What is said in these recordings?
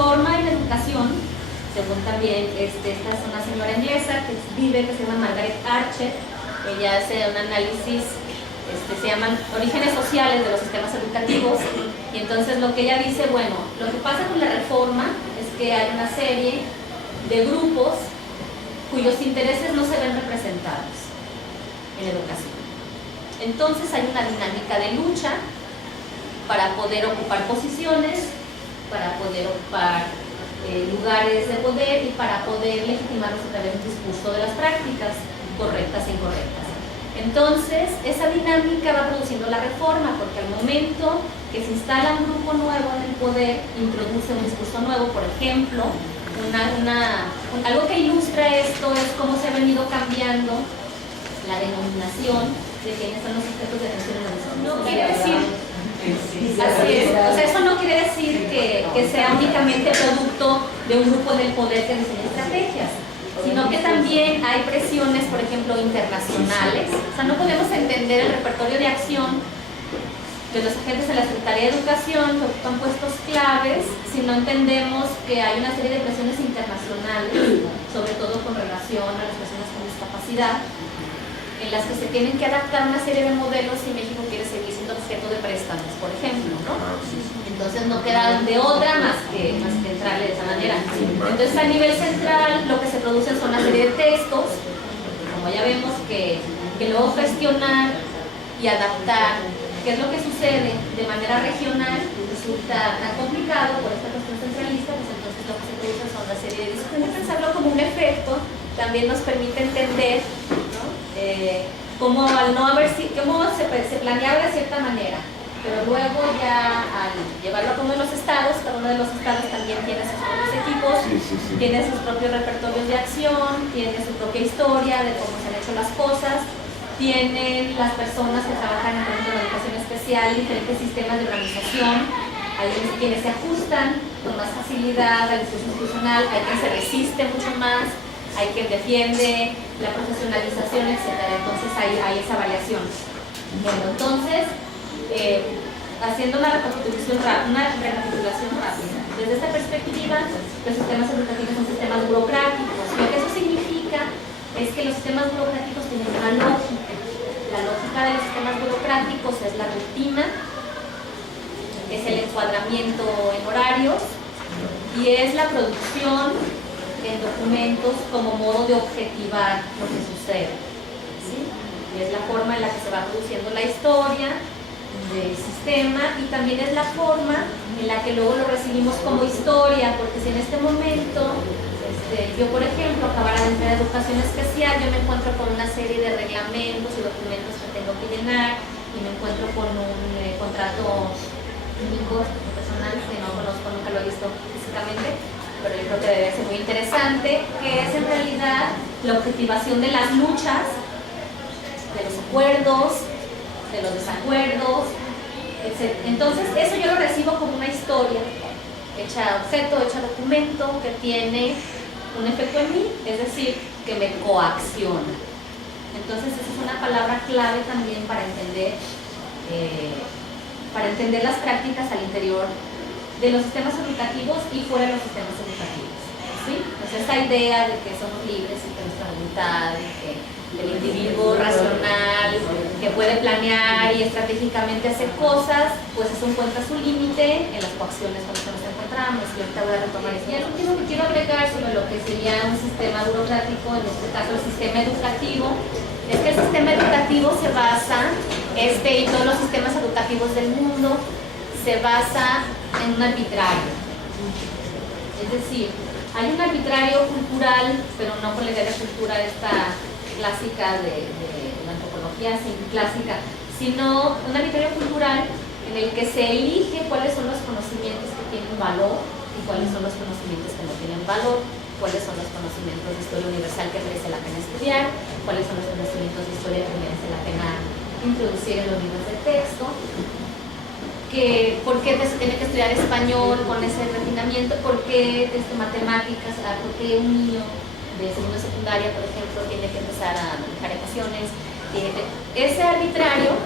reforma en la educación, según también esta es una señora inglesa que vive, que se llama Margaret Archer. Ella hace un análisis, se llaman orígenes sociales de los sistemas educativos, y entonces lo que ella dice, bueno, lo que pasa con la reforma es que hay una serie de grupos cuyos intereses no se ven representados en la educación. Entonces hay una dinámica de lucha para poder ocupar posiciones, para poder ocupar lugares de poder y para poder legitimarlos a través del discurso de las prácticas correctas e incorrectas. Entonces, esa dinámica va produciendo la reforma, porque al momento que se instala un grupo nuevo en el poder, introduce un discurso nuevo. Por ejemplo, algo que ilustra esto es cómo se ha venido cambiando la denominación de quiénes son los sujetos de atención en la educación. No quiere decir, así es, o sea, eso no quiere decir que sea únicamente producto de un grupo del poder que diseña estrategias, sino que también hay presiones, por ejemplo, internacionales. O sea, no podemos entender el repertorio de acción de los agentes de la Secretaría de Educación que ocupan puestos claves si no entendemos que hay una serie de presiones internacionales, sobre todo con relación a las personas con discapacidad, en las que se tienen que adaptar una serie de modelos si México quiere seguir siendo objeto de préstamos, por ejemplo, ¿no? Entonces no queda de otra más que entrarle de esa manera. Entonces a nivel central lo que se producen son una serie de textos, como ya vemos, que luego gestionar y adaptar qué es lo que sucede de manera regional resulta tan complicado por esta cuestión centralista. Pues entonces lo que se produce son una serie de discusiones. Pensarlo como un efecto también nos permite entender, ¿no? Cómo al no haber, cómo se planeaba de cierta manera, pero luego ya al llevarlo a uno de los estados, cada uno de los estados también tiene sus propios equipos, tiene sus propios repertorios de acción, tiene su propia historia de cómo se han hecho las cosas, tienen las personas que trabajan en la educación especial diferentes sistemas de organización. Hay quienes se ajustan con más facilidad al discurso institucional, hay quien se resiste mucho más, hay quien defiende la profesionalización, etc. Entonces hay esa variación. Bueno, entonces, haciendo una recapitulación rápida. Desde esta perspectiva, los sistemas educativos son sistemas burocráticos. Lo que eso significa es que los sistemas burocráticos tienen una lógica. La lógica de los sistemas burocráticos es la rutina, es el encuadramiento en horarios y es la producción en documentos como modo de objetivar lo que sucede, ¿sí? Y es la forma en la que se va produciendo la historia del sistema y también es la forma en la que luego lo recibimos como historia, porque si en este momento yo, por ejemplo, acabara de entrar a educación especial, yo me encuentro con una serie de reglamentos y documentos que tengo que llenar y me encuentro con un contrato único personal que no conozco, nunca lo he visto físicamente, pero yo creo que debe ser muy interesante, que es en realidad la objetivación de las luchas, de los acuerdos, de los desacuerdos, etc. Entonces eso yo lo recibo como una historia hecha objeto, hecha documento, que tiene un efecto en mí, es decir, que me coacciona. Entonces esa es una palabra clave también para entender las prácticas al interior de los sistemas educativos y fuera de los sistemas educativos, ¿sí? Entonces esa idea de que somos libres y que nuestra voluntad, y que el individuo racional que puede planear y estratégicamente hacer cosas, pues eso encuentra su límite en las coacciones con las que nos encontramos. Y ahorita voy a retomar eso. Y el último que quiero agregar sobre lo que sería un sistema burocrático, en este caso el sistema educativo, es que el sistema educativo se basa, y todos los sistemas educativos del mundo, se basa en un arbitrario. Es decir, hay un arbitrario cultural, pero no con la idea de cultura esta clásica de la antropología clásica, sino un arbitrario cultural en el que se elige cuáles son los conocimientos que tienen valor y cuáles son los conocimientos que no tienen valor, cuáles son los conocimientos de historia universal que merece la pena estudiar, cuáles son los conocimientos de historia que merece la pena introducir en los libros de texto, por qué se tiene que estudiar español con ese refinamiento, por qué matemáticas, por qué un niño de segundo secundaria, por ejemplo, tiene que empezar a manejar ecuaciones. Ese arbitrario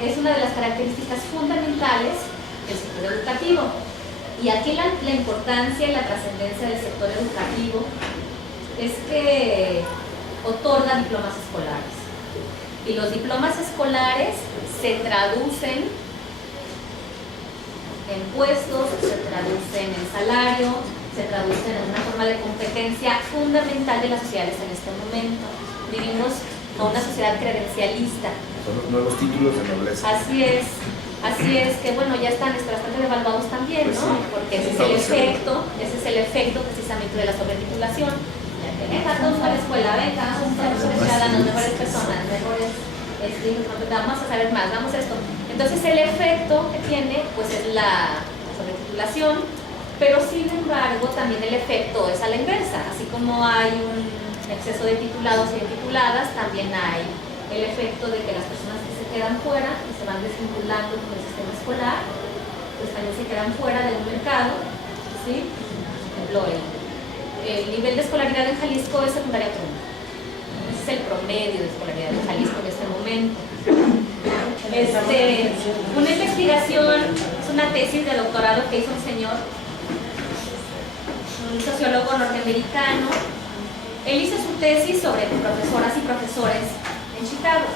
es una de las características fundamentales del sistema educativo. Y aquí la importancia y la trascendencia del sector educativo es que otorga diplomas escolares. Y los diplomas escolares se traducen en puestos, se traducen en salario, se traducen en una forma de competencia fundamental de las sociedades en este momento. Vivimos a una sociedad credencialista. Son los nuevos títulos de nobleza. Así es que bueno, ya están bastante devaluados también, ¿no? Porque ese es el efecto precisamente de la sobretitulación. Venga, todos a la escuela, venga, somos mejores ciudadanos, mejores personas, mejores, vamos a saber más, vamos a esto. Entonces el efecto que tiene pues es la sobretitulación, pero sin embargo también el efecto es a la inversa. Así como hay un exceso de titulados y de tituladas, también hay el efecto de que las personas que se quedan fuera y se van desvinculando con el sistema escolar, pues también se quedan fuera del mercado, ¿sí? Por ejemplo, el nivel de escolaridad en Jalisco es secundaria 1. Ese es el promedio de escolaridad en Jalisco en este momento. Una investigación, es una tesis de doctorado que hizo un señor, un sociólogo norteamericano. Él hizo su tesis sobre profesoras y profesores en Chicago,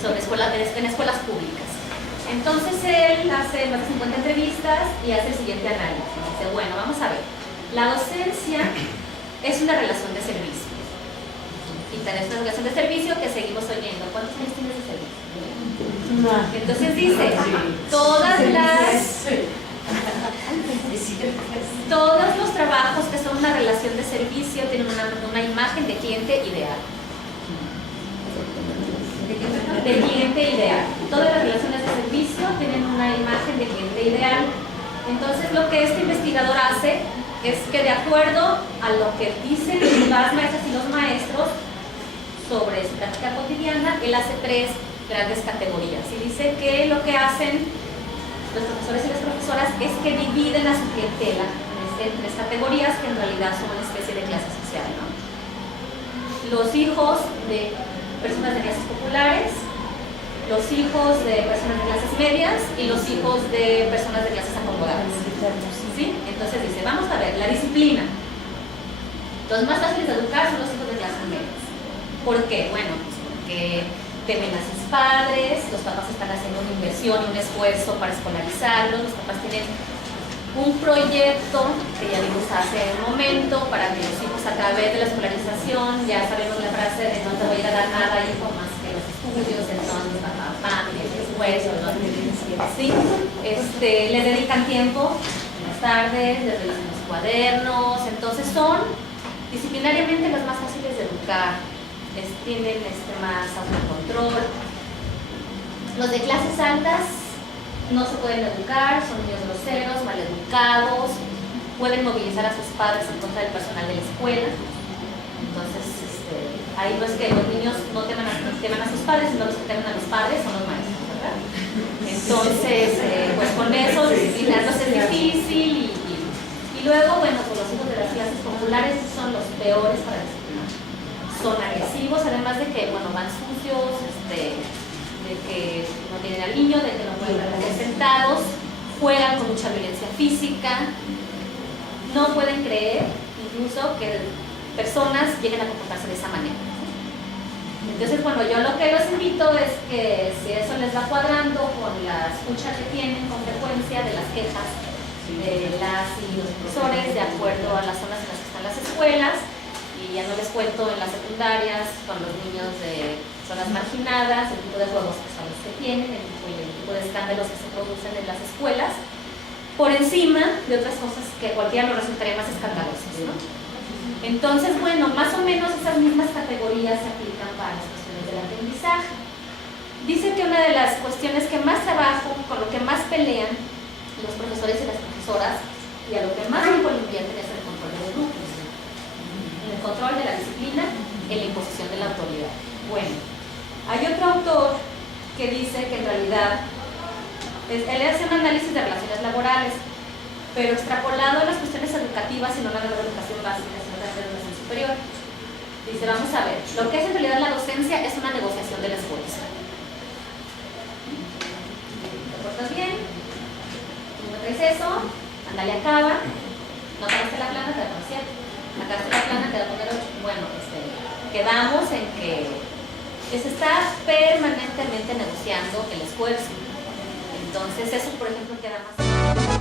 sobre en escuelas públicas. Entonces él hace más de 50 entrevistas y hace el siguiente análisis. Dice, bueno, vamos a ver. La docencia es una relación de servicio. Y tenés una relación de servicio que seguimos oyendo. ¿Cuántos años tienes de servicio? No. Entonces dice, todos los trabajos que son una relación de servicio tienen una imagen de cliente ideal. De cliente ideal. Todas las relaciones de servicio tienen una imagen de cliente ideal. Entonces lo que este investigador hace es que de acuerdo a lo que dicen las maestras y los maestros sobre su práctica cotidiana, él hace 3 grandes categorías y dice que lo que hacen los profesores y las profesoras es que dividen a su clientela en 3 categorías que en realidad son una especie de clase social, ¿no? Los hijos de personas de clases populares, los hijos de personas de clases medias y los hijos de personas de clases acomodadas. ¿Sí? Entonces dice, vamos a ver, la disciplina. Los más fáciles de educar son los hijos de clases medias. ¿Por qué? Bueno, pues porque temen a sus padres, los papás están haciendo una inversión y un esfuerzo para escolarizarlos, los papás tienen un proyecto que ya vimos hace un momento para que los hijos a través de la escolarización, ya sabemos la frase de no te voy a dar nada hijo más que los estudios, entonces papá, el esfuerzo, ¿no? ¿Sí? Le dedican tiempo en las tardes, les revisan los cuadernos, entonces son disciplinariamente los más fáciles de educar, tienen más autocontrol. Los de clases altas no se pueden educar, son niños groseros, maleducados, pueden movilizar a sus padres en contra del personal de la escuela. Entonces, ahí no es que los niños no teman a sus padres, sino los que temen a los padres son los maestros, ¿verdad? Entonces, pues con eso disciplinarlos es difícil y luego, bueno, pues los hijos de las clases populares son los peores para disciplinar. Son agresivos, además de que, bueno, van sucios, de que no tienen al niño, de que no pueden permanecer sentados, juegan con mucha violencia física, no pueden creer incluso que personas lleguen a comportarse de esa manera. Entonces, bueno, yo lo que los invito es que si eso les va cuadrando con la escucha que tienen con frecuencia de las quejas de las y los profesores de acuerdo a las zonas en las que están las escuelas, y ya no les cuento en las secundarias con los niños de zonas marginadas, el tipo de juegos sexuales que tienen, el tipo de escándalos que se producen en las escuelas, por encima de otras cosas que a cualquiera nos resultaría más escandalosas, ¿no? Entonces, bueno, más o menos esas mismas categorías se aplican para las cuestiones del aprendizaje. Dice que una de las cuestiones que más trabajo, con lo que más pelean los profesores y las profesoras, y a lo que más tiempo le invierten es el control de los grupos, el control de la disciplina, en la imposición de la autoridad. Bueno, hay otro autor que dice que en realidad él hace un análisis de relaciones laborales, pero extrapolado a las cuestiones educativas y no a la educación básica, sino a la educación superior. Dice, vamos a ver, lo que es en realidad la docencia es una negociación del esfuerzo. ¿Te portas bien? ¿Tú me traes eso, ándale, acaba, no acabaste la plana, te da poner 7, acabaste la plana, te da poner 8. Bueno, quedamos en que se está permanentemente negociando el esfuerzo. Entonces eso, por ejemplo, queda más...